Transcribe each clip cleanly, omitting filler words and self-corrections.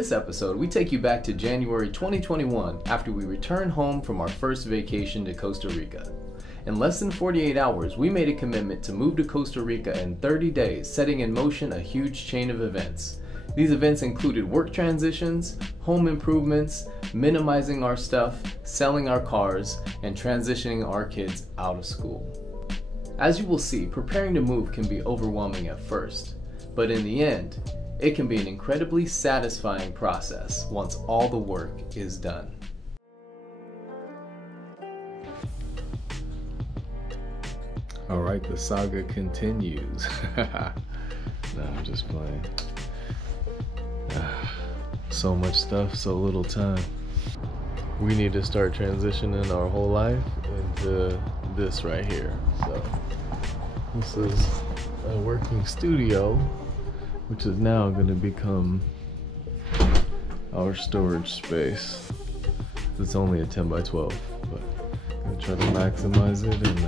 this episode, we take you back to January 2021 after we returned home from our first vacation to Costa Rica. In less than 48 hours, we made a commitment to move to Costa Rica in 30 days, setting in motion a huge chain of events. These events included work transitions, home improvements, minimizing our stuff, selling our cars, and transitioning our kids out of school. As you will see, preparing to move can be overwhelming at first, but in the end, it can be an incredibly satisfying process once all the work is done. All right, the saga continues. No, I'm just playing. So much stuff, so little time. We need to start transitioning our whole life into this right here. So this is a working studio, which is now going to become our storage space. It's only a 10 by 12, but I'm gonna try to maximize it, and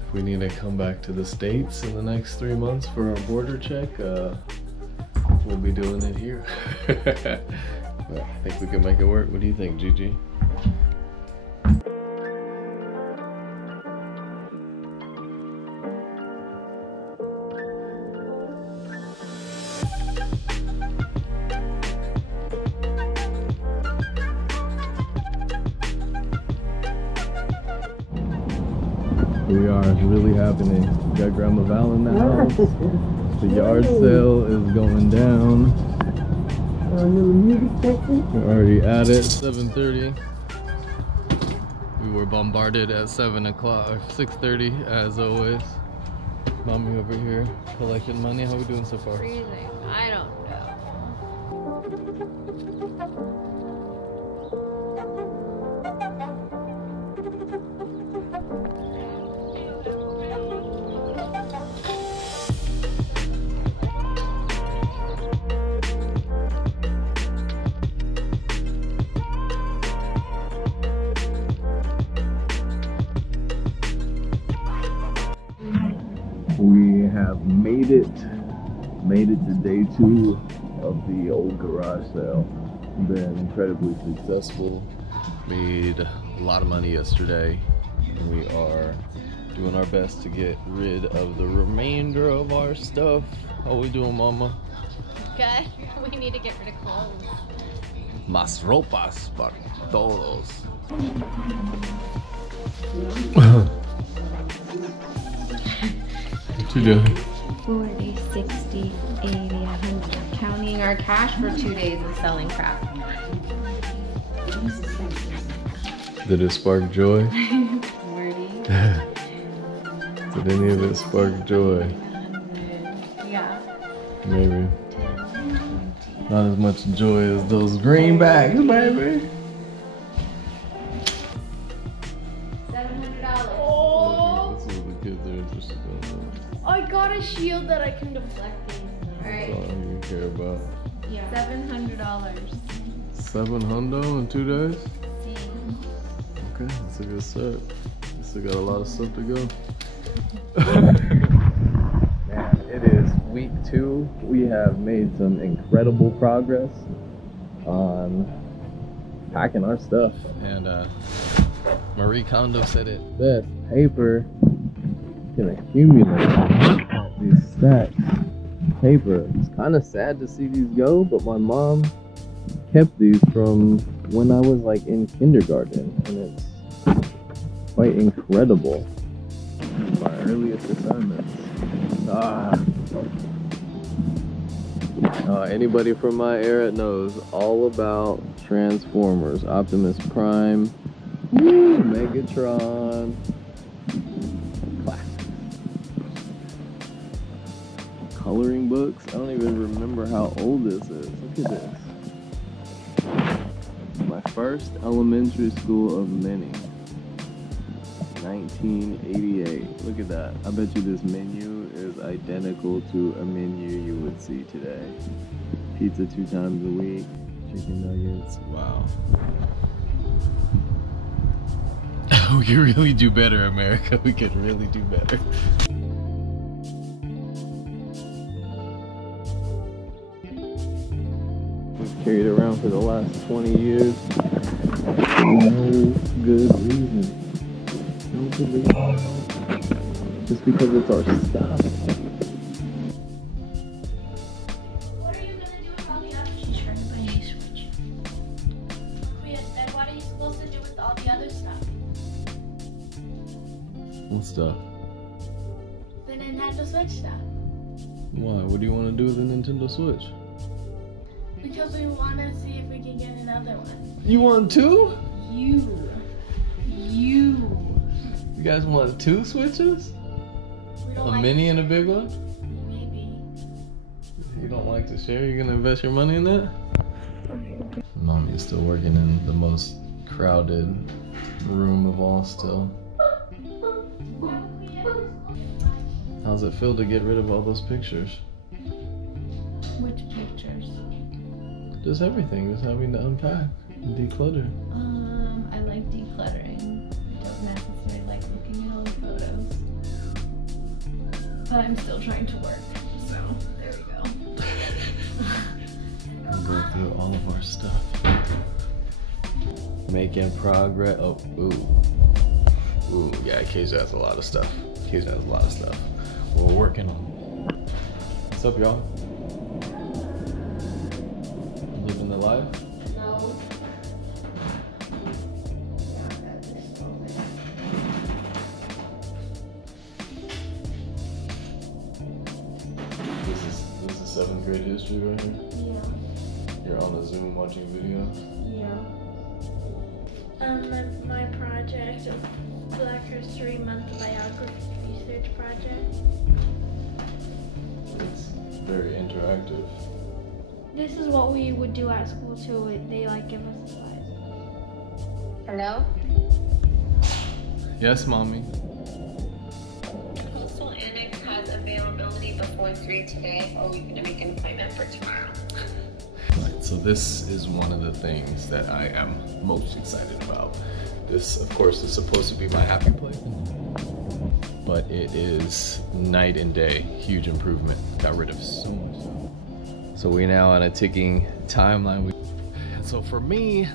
if we need to come back to the States in the next 3 months for our border check, we'll be doing it here. But I think we can make it work. What do you think, Gigi? We are really happening. We got Grandma Val in the house. The yard sale is going down. We're already at it. 7:30. We were bombarded at 7 o'clock or 6:30 as always. Mommy over here collecting money. How we doing so far? Freezing. I don't know. We have made it to day 2 of the old garage sale. Been incredibly successful. Made a lot of money yesterday. We are doing our best to get rid of the remainder of our stuff. How we doing, Mama? Good. We need to get rid of clothes. Más ropas para todos. What you doing? 40, 60, 80, 100. Counting our cash for 2 days of selling crap. Did it spark joy? Wordy. Did any of it spark joy? Yeah. Maybe. Not as much joy as those greenbacks, baby. $700. Oh! That's what the kids are interested in. I got a shield that I can deflect things. Alright. That's all you care about. Yeah. $700. 700 in 2 days? See. Okay, that's a good start. We still got a lot of stuff to go. Man, it is week 2. We have made some incredible progress on packing our stuff. And Marie Kondo said it best. Paper can accumulate these stacks of paper. It's kind of sad to see these go, but my mom kept these from when I was like in kindergarten, and it's quite incredible. My earliest assignments. Anybody from my era knows all about Transformers, Optimus Prime, Megatron. Classic. Coloring books. I don't even remember how old this is. Look at this. My first elementary school of many. 1988. Look at that. I bet you this menu is identical to a menu you would see today. Pizza 2 times a week. Chicken nuggets. Wow. We can really do better, America. We can really do better. carried around for the last 20 years. No good reason. No good reason. Just because it's our stuff. What are you gonna do with all the other? She's trying to buy a Switch. Wait, then what are you supposed to do with all the other stuff? What stuff? The Nintendo Switch stuff. Why? What do you want to do with the Nintendo Switch? Because we want to see if we can get another one. You want two? You. You guys want two Switches? We don't A like mini and a big one? Maybe. You don't like to share? You're gonna invest your money in that? Mommy's still working in the most crowded room of all still. How's it feel to get rid of all those pictures? Which pictures? Just everything, just having to unpack and declutter. I like decluttering. I don't necessarily like looking at all the photos. But I'm still trying to work, so there we go. We'll go through all of our stuff. Making progress. Oh, ooh. Ooh, yeah, Keisha has a lot of stuff. Keisha has a lot of stuff. We're working on it. What's up, y'all? Living the life? No. This is 7th grade history right here? Yeah. You're on a Zoom watching videos? Yeah. My project, Black History Month biography research project. It's very interactive. This is what we would do at school too. They like give us slides. Hello? Yes, mommy. Postal Annex has availability before 3 today, or we can make an appointment for tomorrow. Right, so this is one of the things that I am most excited about. This, of course, is supposed to be my happy place, but it is night and day. Huge improvement. Got rid of so much stuff. So we're now on a ticking timeline. So for me,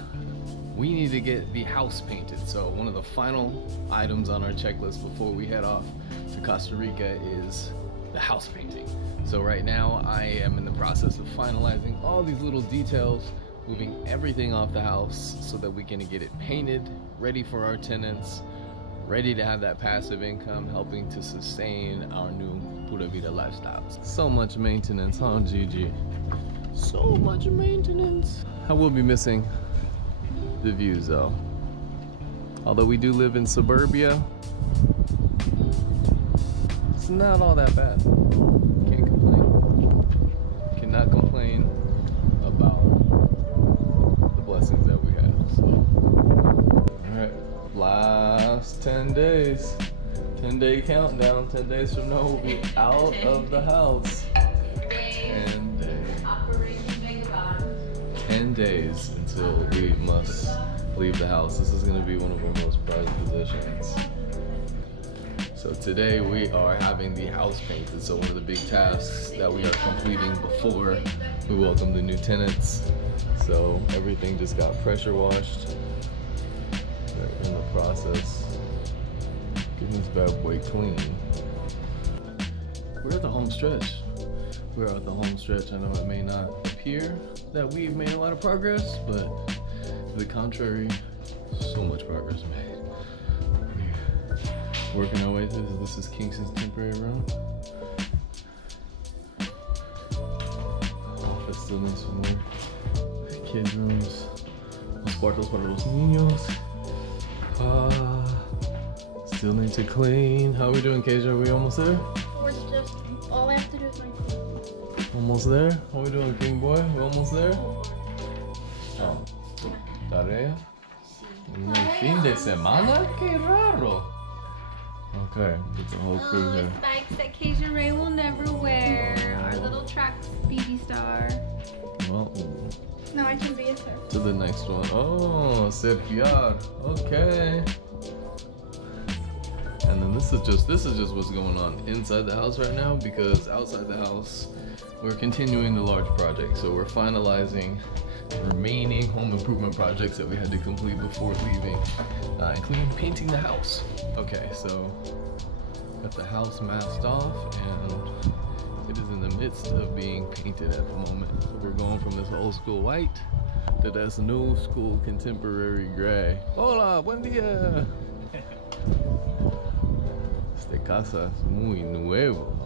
we need to get the house painted. So one of the final items on our checklist before we head off to Costa Rica is the house painting. So right now I am in the process of finalizing all these little details, moving everything off the house so that we can get it painted, ready for our tenants, ready to have that passive income, helping to sustain our new Pura Vida lifestyle. So much maintenance, huh, Gigi? So much maintenance. I will be missing the views though. Although we do live in suburbia, it's not all that bad. Can't complain. Cannot complain about the blessings that we have. So, alright, last 10 days. 10-day countdown. 10 days from now we'll be out of the house. 10 days. 10 days until we must leave the house. This is going to be one of our most prized possessions. So today we are having the house painted. So one of the big tasks that we are completing before we welcome the new tenants. So everything just got pressure washed. We're in the process getting this bad boy clean. We're at the home stretch. We're at the home stretch. I know it may not appear that we've made a lot of progress, but to the contrary, so much progress made. We're working our way through this. This is Kingston's temporary room. Office still needs some more. Kids' rooms. Los cuartos para los niños. Still need to clean. How are we doing, Keisha? Are we almost there? We're just, all I have to do is like, Almost there? How are we doing, King Boy? We almost there? Oh. Tarea? Un fin de semana? Qué raro. Okay, it's a whole crew here. Spikes that Keisha Ray will never wear. Our little tracks BB star. Well, no, I can be a surfer. to the next one. Oh, surfear. Okay. And then this is just what's going on inside the house right now, because outside the house we're continuing the large project. So we're finalizing remaining home improvement projects that we had to complete before leaving, including painting the house. Okay, so got the house masked off and it is in the midst of being painted at the moment. So we're going from this old school white to this new school contemporary gray. Hola, buen dia. Esta casa es muy nuevo.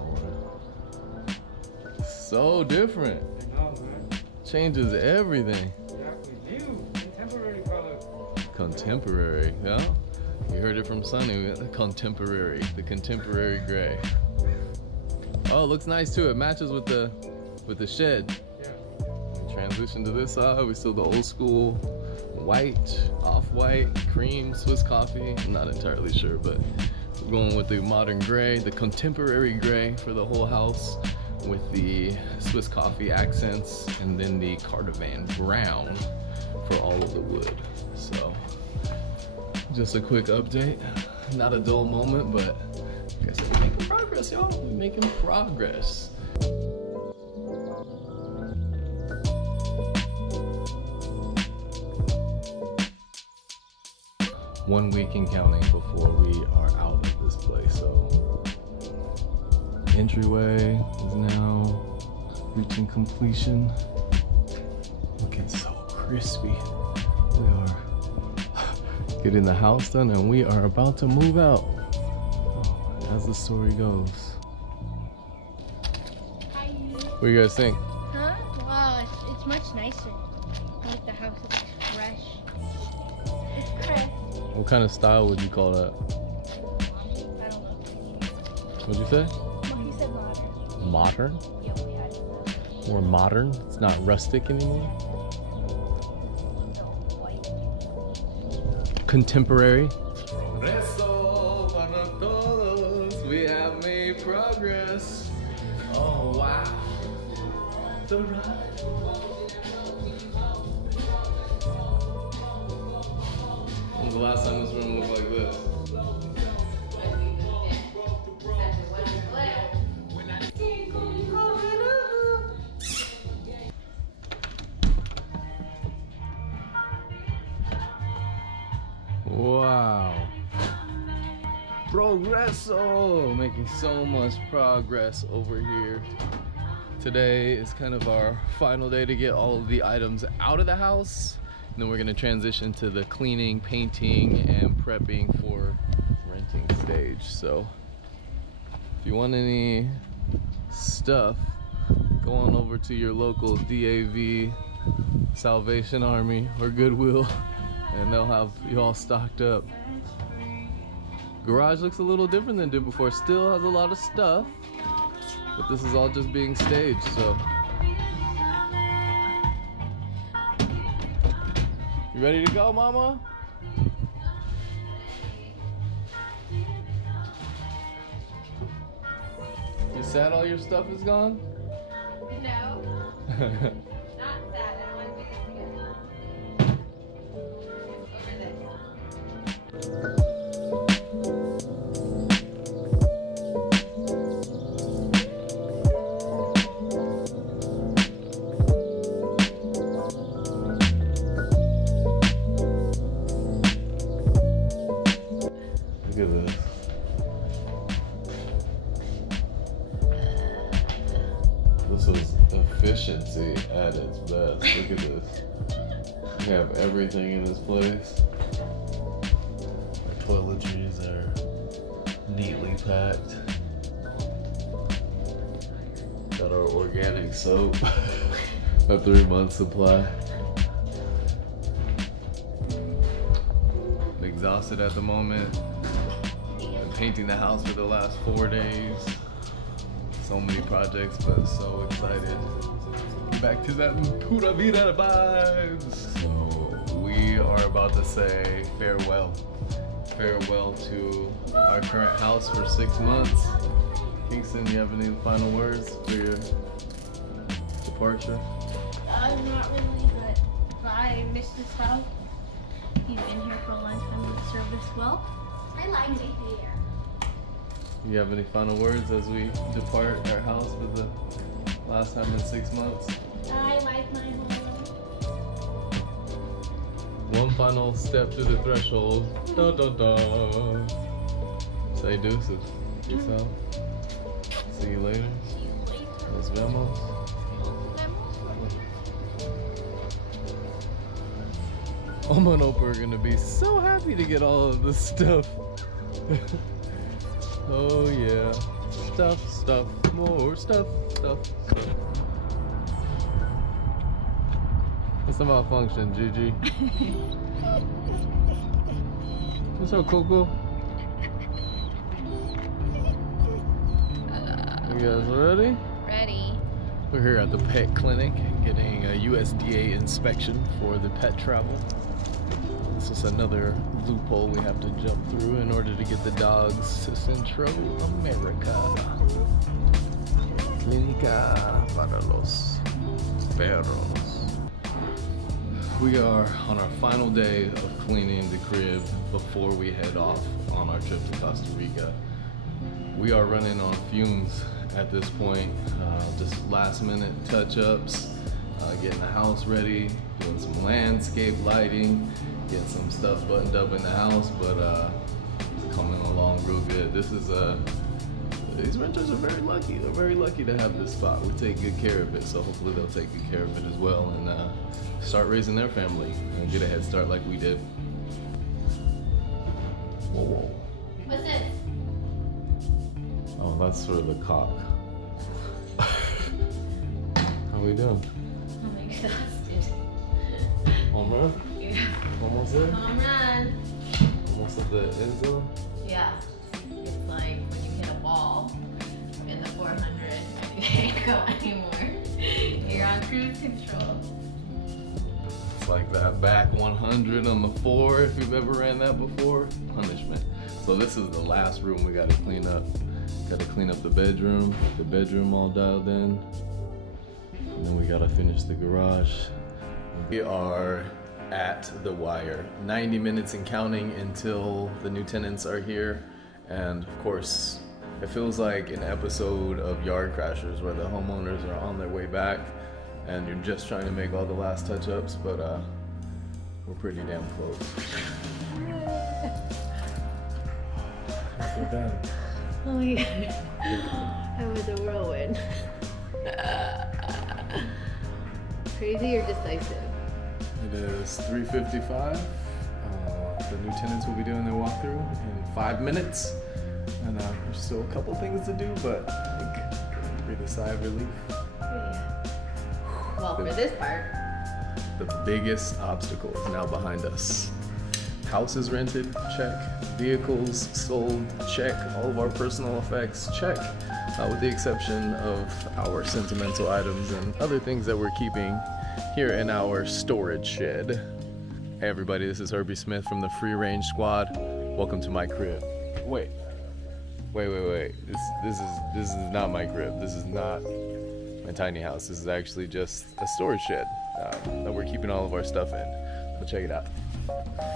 So different. I know, man. Changes everything. Exactly. New contemporary color. Contemporary, yeah. You heard it from Sunny. We got the contemporary gray. Oh, it looks nice too. It matches with the shed. Yeah. Transition to this side. We still the old school white, off-white, cream, Swiss coffee. I'm not entirely sure, but we're going with the modern gray, the contemporary gray for the whole house, with the Swiss coffee accents, and then the cardigan brown for all of the wood. So just a quick update, not a dull moment, but I guess we're making progress, y'all. We're making progress. One week and counting before we are out of this place, so entryway is now reaching completion. Looking so crispy. We are getting the house done and we are about to move out. Oh, as the story goes. Hi. What do you guys think? Huh? Wow, it's much nicer. I like the house. It looks fresh. It's crisp. What kind of style would you call that? I don't know. What'd you say? Well, he said modern. Modern? Yeah, we had it. More modern? It's not rustic anymore? No, white. Contemporary. Progreso para todos. We have made progress. Oh wow. The ride. When was the last time this room looked like this? Wow. Progreso! Making so much progress over here. Today is kind of our final day to get all of the items out of the house. And then we're gonna transition to the cleaning, painting, and prepping for renting stage. So if you want any stuff, go on over to your local DAV, Salvation Army, or Goodwill, and they'll have you all stocked up. Garage looks a little different than it did before. Still has a lot of stuff, but this is all just being staged, so. You ready to go, mama? You sad all your stuff is gone? No. Not that. I want to do this again. Over there. Look at this. This is efficiency at its best. Look at this. We have everything in this place. Our toiletries are neatly packed. Got our organic soap. A 3-month supply. I'm exhausted at the moment. Been painting the house for the last 4 days. So many projects, but so excited. Back to that pura vida vibes. So we are about to say farewell. Farewell to our current house for 6 months. Kingston, you have any final words for your departure? Not really, but I miss this house. He's been here for a long time and served us well. I like it here. You have any final words as we depart our house for the last time in 6 months? I like my home. One final step to the threshold. Da da da. Say deuces. Peace out. See you later. Nos vemos. Oma and Opa are gonna be so happy to get all of this stuff. Oh yeah. Stuff, more stuff. What's the malfunction, Gigi? What's up, Coco? You guys ready? Ready. We're here at the pet clinic getting a USDA inspection for the pet travel. This is another loophole we have to jump through in order to get the dogs to Central America. Clínica para los perros. We are on our final day of cleaning the crib before we head off on our trip to Costa Rica. We are running on fumes at this point, just last minute touch-ups, getting the house ready, doing some landscape lighting, getting some stuff buttoned up in the house, but it's coming along real good. This is these renters are very lucky. They're very lucky to have this spot. We take good care of it, so hopefully they'll take good care of it as well and start raising their family and get a head start like we did. Whoa. What's this? Oh, that's for the cock. How we doing? I'm exhausted. Home run? Yeah. Almost there? Home run. Almost at the end zone? Yeah. It's like when you hit a ball in the 400 and you can't go anymore. You're on cruise control. It's like that back 100 on the 4, if you've ever ran that before. Punishment. So this is the last room we gotta clean up. Gotta clean up the bedroom, get the bedroom all dialed in. And then we gotta finish the garage. We are at the wire. 90 minutes and counting until the new tenants are here. And of course, it feels like an episode of Yard Crashers where the homeowners are on their way back and you're just trying to make all the last touch-ups, but we're pretty damn close. We're done. Oh yeah. That was a whirlwind. Crazy or decisive? It is 3:55. The new tenants will be doing their walkthrough in 5 minutes. And there's still a couple things to do, but I think breathe a sigh of relief. Yeah. Well, for this part. The biggest obstacle is now behind us. Houses rented, check. Vehicles sold, check. All of our personal effects, check. With the exception of our sentimental items and other things that we're keeping here in our storage shed. Hey everybody, this is Herbie Smith from the Free Range Squad. Welcome to my crib. Wait. This is not my crib. This is not my tiny house. This is actually just a storage shed that we're keeping all of our stuff in. So check it out.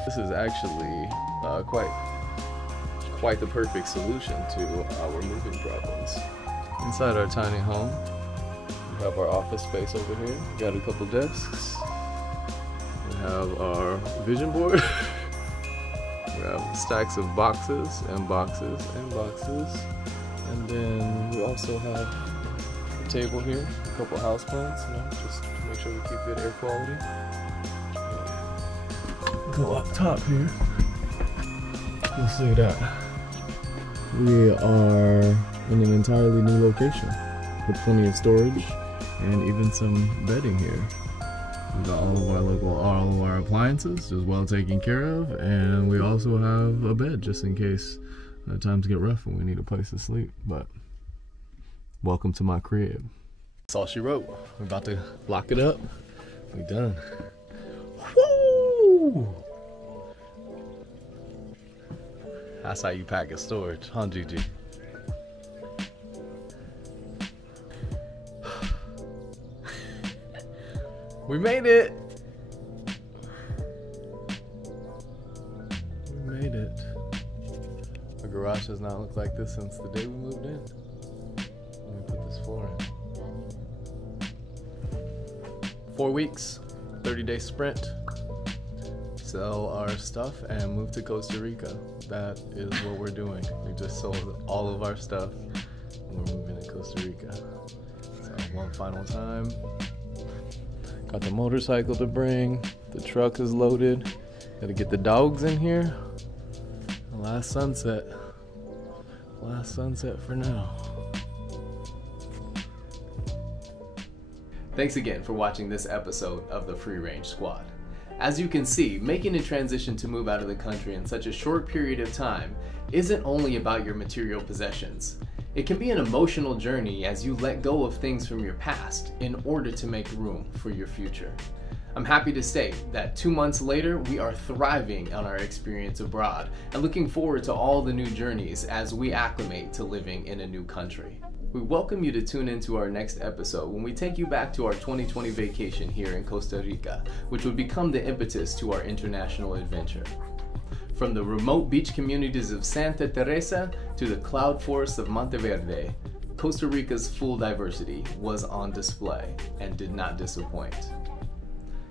This is actually quite the perfect solution to our moving problems. Inside our tiny home, we have our office space over here. We got a couple desks. We have our vision board. We have stacks of boxes and boxes and boxes. And then we also have a table here, a couple houseplants, just to make sure we keep good air quality. Go up top here. You'll see that we are in an entirely new location with plenty of storage and even some bedding here. We've got all of our appliances just well taken care of, and we also have a bed just in case times get rough and we need a place to sleep. But welcome to my crib. That's all she wrote. We're about to lock it up. We done. Woo! That's how you pack a storage, huh, Gigi? We made it! We made it. Our garage has not looked like this since the day we moved in. Let me put this floor in. 4 weeks, 30-day sprint. sell our stuff and move to Costa Rica. That is what we're doing. We just sold all of our stuff and we're moving to Costa Rica. So one final time. Got the motorcycle to bring. The truck is loaded. Gotta get the dogs in here. Last sunset. Last sunset for now. Thanks again for watching this episode of the Free Range Squad. As you can see, making a transition to move out of the country in such a short period of time isn't only about your material possessions. It can be an emotional journey as you let go of things from your past in order to make room for your future. I'm happy to state that 2 months later, we are thriving on our experience abroad and looking forward to all the new journeys as we acclimate to living in a new country. We welcome you to tune into our next episode when we take you back to our 2020 vacation here in Costa Rica, which would become the impetus to our international adventure. From the remote beach communities of Santa Teresa to the cloud forests of Monteverde, Costa Rica's full diversity was on display and did not disappoint.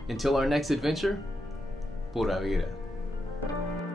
Until our next adventure, pura vida.